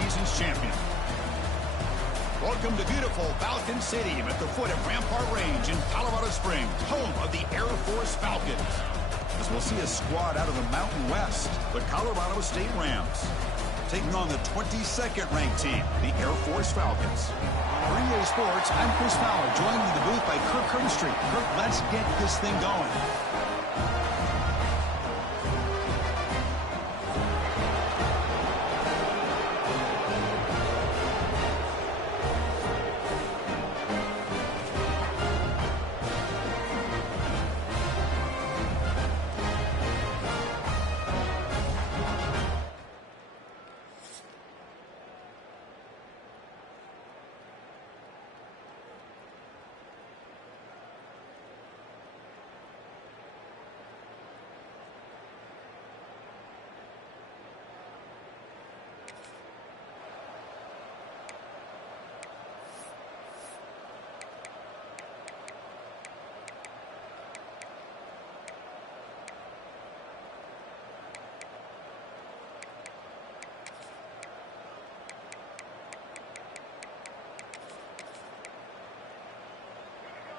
season's champion. Welcome to beautiful Falcon Stadium at the foot of Rampart Range in Colorado Springs, home of the Air Force Falcons. As we'll see a squad out of the Mountain West, the Colorado State Rams, taking on the 22nd ranked team, the Air Force Falcons. For EA Sports, I'm Chris Fowler, joined in the booth by Kirk Herbstreit. Kirk, let's get this thing going.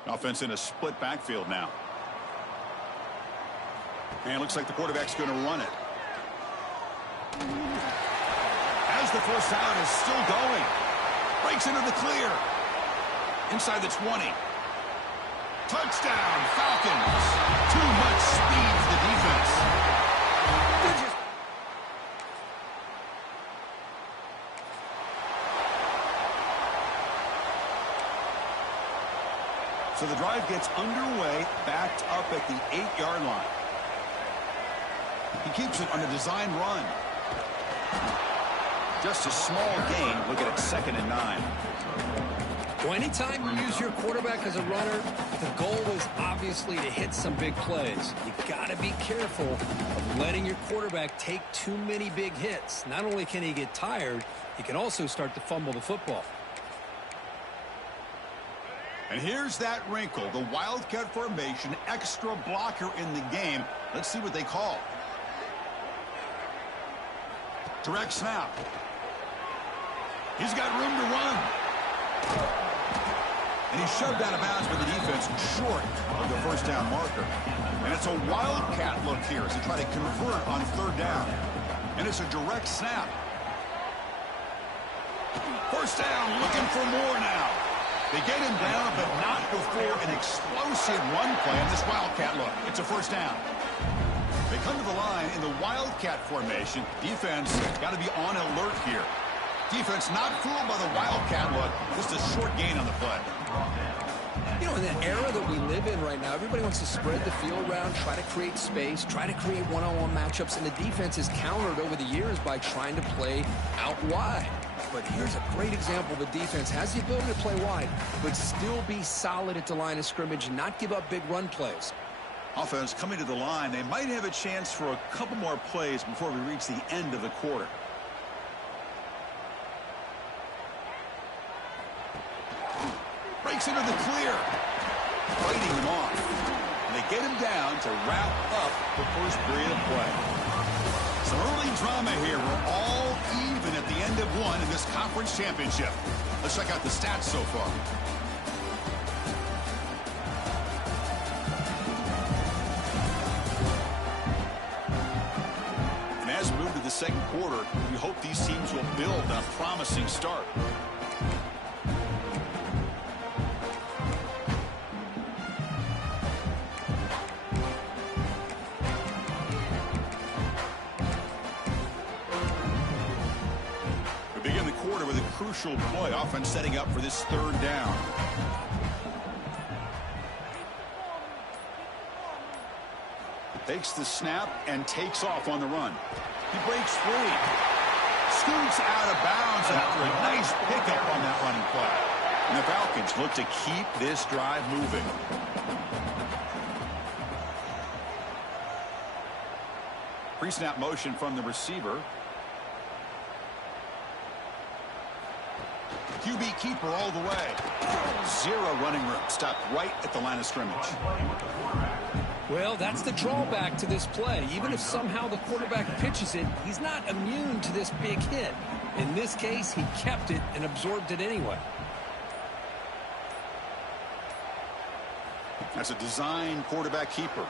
Offense in a split backfield now. And it looks like the quarterback's going to run it. As the first down is still going. Breaks into the clear. Inside the 20. Touchdown, Falcons. Too much speed for the defense. So the drive gets underway, backed up at the 8-yard line. He keeps it on a design run. Just a small gain. Look at it, 2nd and 9. Well, anytime you use your quarterback as a runner, the goal is obviously to hit some big plays. You got to be careful of letting your quarterback take too many big hits. Not only can he get tired, he can also start to fumble the football. And here's that wrinkle, the Wildcat formation, extra blocker in the game. Let's see what they call. Direct snap. He's got room to run. And he's shoved out of bounds by the defense short of the first down marker. And it's a Wildcat look here as they try to convert on 3rd down. And it's a direct snap. First down, looking for more now. They get him down, but not before an explosive run play on this Wildcat look. It's a first down. They come to the line in the Wildcat formation. Defense got to be on alert here. Defense not fooled by the Wildcat look. Just a short gain on the play. You know, in the era that we live in right now, everybody wants to spread the field around, try to create space, try to create one-on-one matchups, and the defense has countered over the years by trying to play out wide. But here's a great example. The defense has the ability to play wide, but still be solid at the line of scrimmage and not give up big run plays. Offense coming to the line. They might have a chance for a couple more plays before we reach the end of the quarter. Breaks into the clear. Fighting him off. And they get him down to wrap up the first period of play. Some early drama here. We're all even at the end of one in this conference championship. Let's check out the stats so far. And as we move to the second quarter, we hope these teams will build on a promising start. With a crucial play, offense setting up for this 3rd down. Takes the snap and takes off on the run. He breaks free. Scoots out of bounds after a nice pickup on that running play. And the Falcons look to keep this drive moving. Pre-snap motion from the receiver. QB keeper all the way. 0 running room. Stopped right at the line of scrimmage. Well, that's the drawback to this play. Even if somehow the quarterback pitches it, he's not immune to this big hit. In this case, he kept it and absorbed it anyway. That's a design quarterback keeper.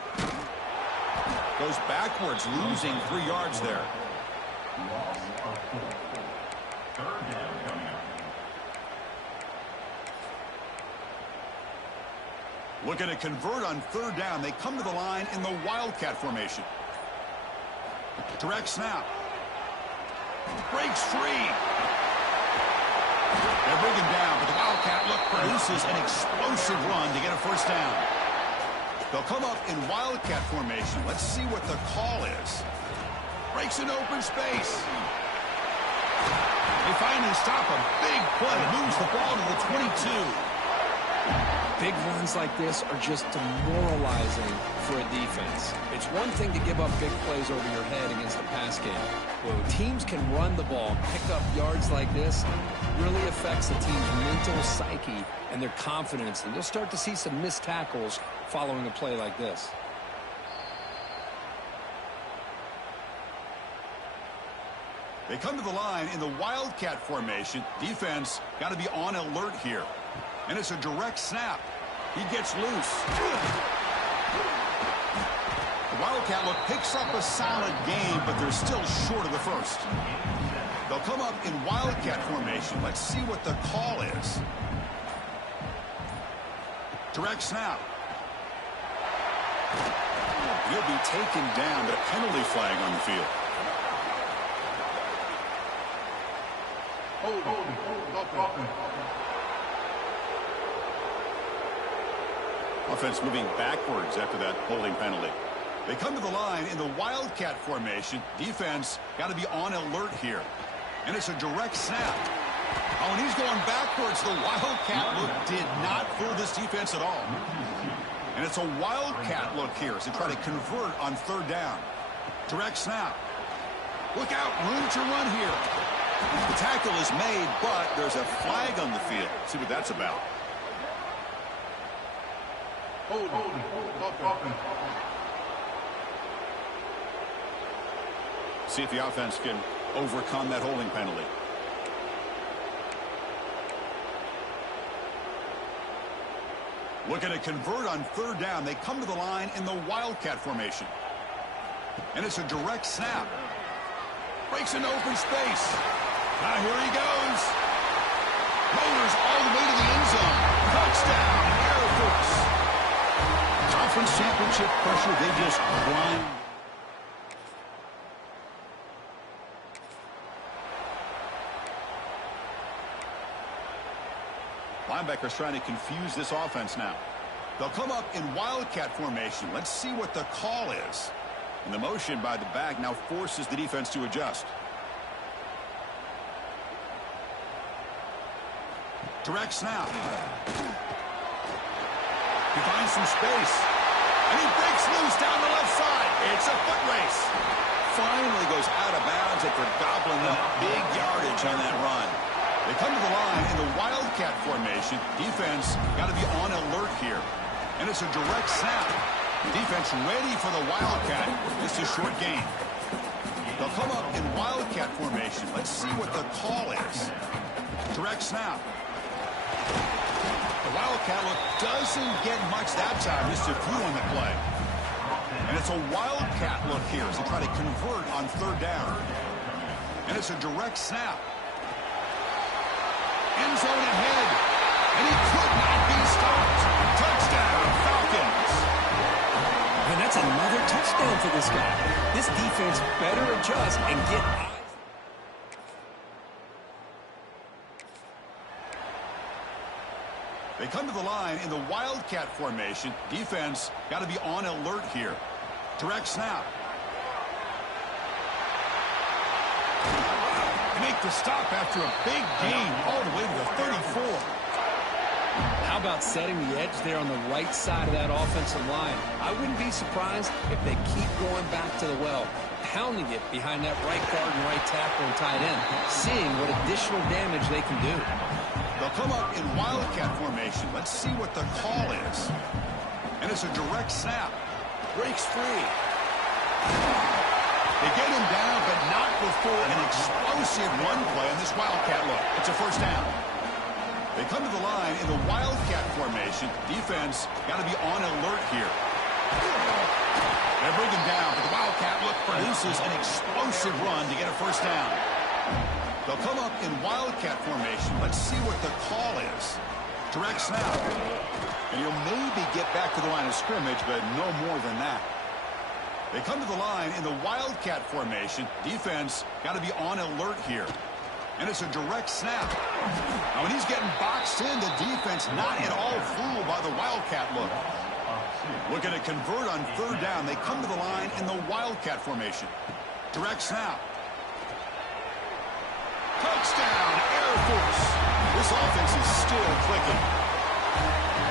Goes backwards, losing 3 yards there. Looking to convert on 3rd down. They come to the line in the Wildcat formation. Direct snap. Breaks free. They'll bring him down, but the Wildcat look produces an explosive run to get a 1st down. They'll come up in Wildcat formation. Let's see what the call is. Breaks an open space. They finally stop a big play. Moves the ball to the 22. Big runs like this are just demoralizing for a defense. It's one thing to give up big plays over your head against the pass game. When teams can run the ball and pick up yards like this, it really affects the team's mental psyche and their confidence. And you'll start to see some missed tackles following a play like this. They come to the line in the Wildcat formation. Defense got to be on alert here. And it's a direct snap. He gets loose. The Wildcat look picks up a solid game, but they're still short of the 1st. They'll come up in Wildcat formation. Let's see what the call is. Direct snap. He'll be taken down, but a penalty flag on the field. Offense moving backwards after that holding penalty. They come to the line in the Wildcat formation. Defense got to be on alert here. And it's a direct snap. Oh, and he's going backwards. The Wildcat look did not fool this defense at all. And it's a Wildcat look here as they try to convert on 3rd down. Direct snap. Look out, room to run here. The tackle is made, but there's a flag on the field. See what that's about. See if the offense can overcome that holding penalty. Looking to convert on 3rd down. They come to the line in the Wildcat formation. And it's a direct snap. Breaks an open space. Now here he goes. Motors all the way to the end zone. Touchdown, Air Force. Conference championship pressure, they just grind. Linebackers trying to confuse this offense now. They'll come up in Wildcat formation. Let's see what the call is. And the motion by the back now forces the defense to adjust. Direct snap. He finds some space. And he breaks loose down the left side. It's a foot race. Finally goes out of bounds after gobbling up big yardage on that run. They come to the line in the Wildcat formation. Defense got to be on alert here. And it's a direct snap. The defense ready for the Wildcat. This is a short game. They'll come up in Wildcat formation. Let's see what the call is. Direct snap. The Wildcat look doesn't get much that time. Just a few on the play. And it's a Wildcat look here as they try to convert on 3rd down. And it's a direct snap. End zone ahead. And he could not be stopped. Touchdown, Falcons. And that's another touchdown for this guy. This defense better adjust and get eyes. They come to the line in the Wildcat formation. Defense got to be on alert here. Direct snap. They make the stop after a big gain all the way to the 34. How about setting the edge there on the right side of that offensive line? I wouldn't be surprised if they keep going back to the well, pounding it behind that right guard and right tackle and tight end, seeing what additional damage they can do. They'll come up in Wildcat formation. Let's see what the call is. And it's a direct snap. Breaks free. They get him down, but not before an explosive run play on this Wildcat look. It's a first down. They come to the line in the Wildcat formation. Defense got to be on alert here. They bring him down, but the Wildcat look produces an explosive run to get a first down. They'll come up in Wildcat formation. Let's see what the call is. Direct snap. And he'll maybe get back to the line of scrimmage, but no more than that. They come to the line in the Wildcat formation. Defense got to be on alert here. And it's a direct snap. Now, when he's getting boxed in, the defense not at all fooled by the Wildcat look. Looking to convert on third down. They come to the line in the Wildcat formation. Direct snap. Touchdown, Air Force. This offense is still clicking.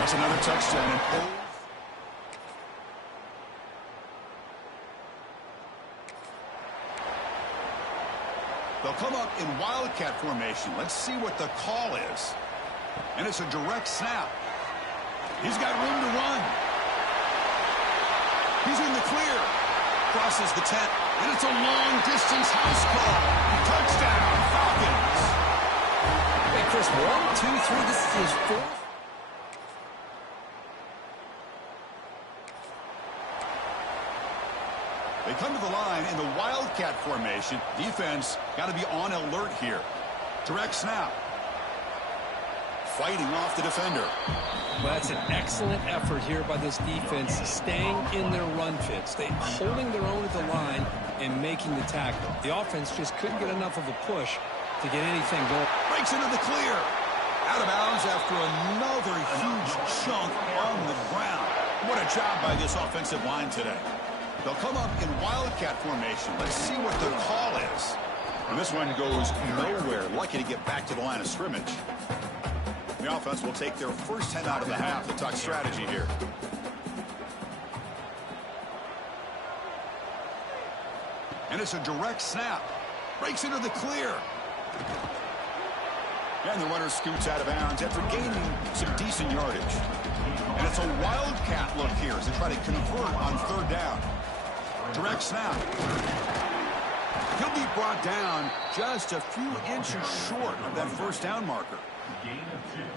That's another touchdown. They'll come up in Wildcat formation. Let's see what the call is. And it's a direct snap. He's got room to run. He's in the clear. Crosses the 10. And it's a long-distance house call. Touchdown, Falcons. Hey, Chris, 1, 2, 3. This is his fourth. They come to the line in the Wildcat formation. Defense got to be on alert here. Direct snap. Fighting off the defender. Well, that's an excellent effort here by this defense, staying in their run fits. They holding their own at the line and making the tackle. The offense just couldn't get enough of a push to get anything going. Breaks into the clear. Out of bounds after another huge chunk on the ground. What a job by this offensive line today. They'll come up in Wildcat formation. Let's see what the call is. And this one goes nowhere. Lucky to get back to the line of scrimmage. The offense will take their first 10 out of the half to talk strategy here. And it's a direct snap. Breaks into the clear. And the runner scoots out of bounds after gaining some decent yardage. And it's a Wildcat look here as they try to convert on third down. Direct snap. He'll be brought down just a few inches short of that first down marker.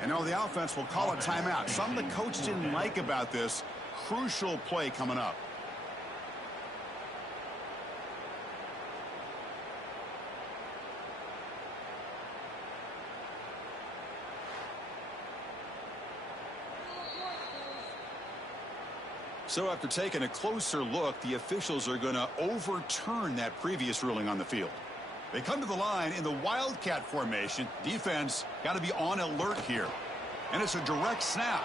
And now the offense will call a timeout. Something the coach didn't like about this. Crucial play coming up. So after taking a closer look, the officials are going to overturn that previous ruling on the field. They come to the line in the Wildcat formation. Defense got to be on alert here. And it's a direct snap.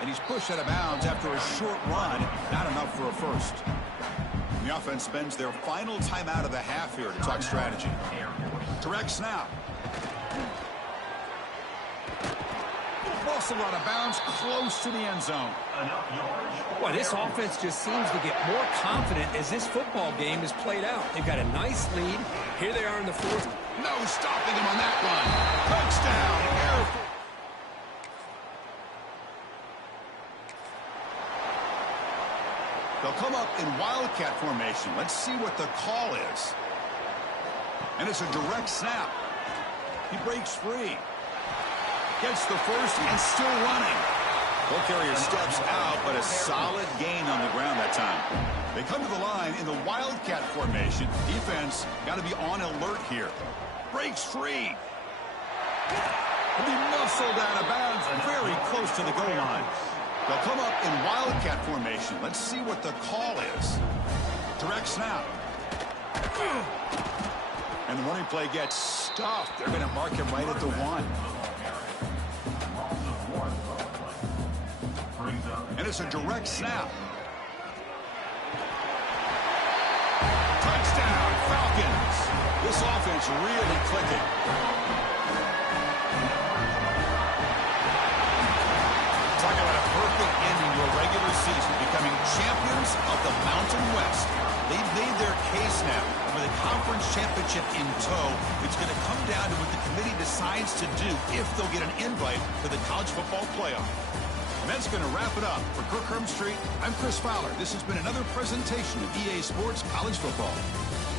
And he's pushed out of bounds after a short run. Not enough for a first. And the offense spends their final timeout of the half here to talk strategy. Direct snap. Bustled out of bounds close to the end zone. Boy, this offense just seems to get more confident as this football game is played out. They've got a nice lead. Here they are in the fourth. No stopping them on that run. Touchdown, Air Force. They'll come up in Wildcat formation. Let's see what the call is. And it's a direct snap. He breaks free. Gets the first and still running. Ball carrier steps out, but a solid gain on the ground that time. They come to the line in the Wildcat formation. Defense got to be on alert here. Breaks free. He'll be muscled out of bounds very close to the goal line. They'll come up in Wildcat formation. Let's see what the call is. Direct snap. And the running play gets stuffed. They're going to mark him right at the 1. And it's a direct snap. Touchdown, Falcons. This offense really clicking. Talk about a perfect ending to a regular season, becoming champions of the Mountain West. They've made their case now. With a conference championship in tow, it's going to come down to what the committee decides to do if they'll get an invite to the college football playoff. that's going to wrap it up. For Kirk Street, I'm Chris Fowler. This has been another presentation of EA Sports College Football.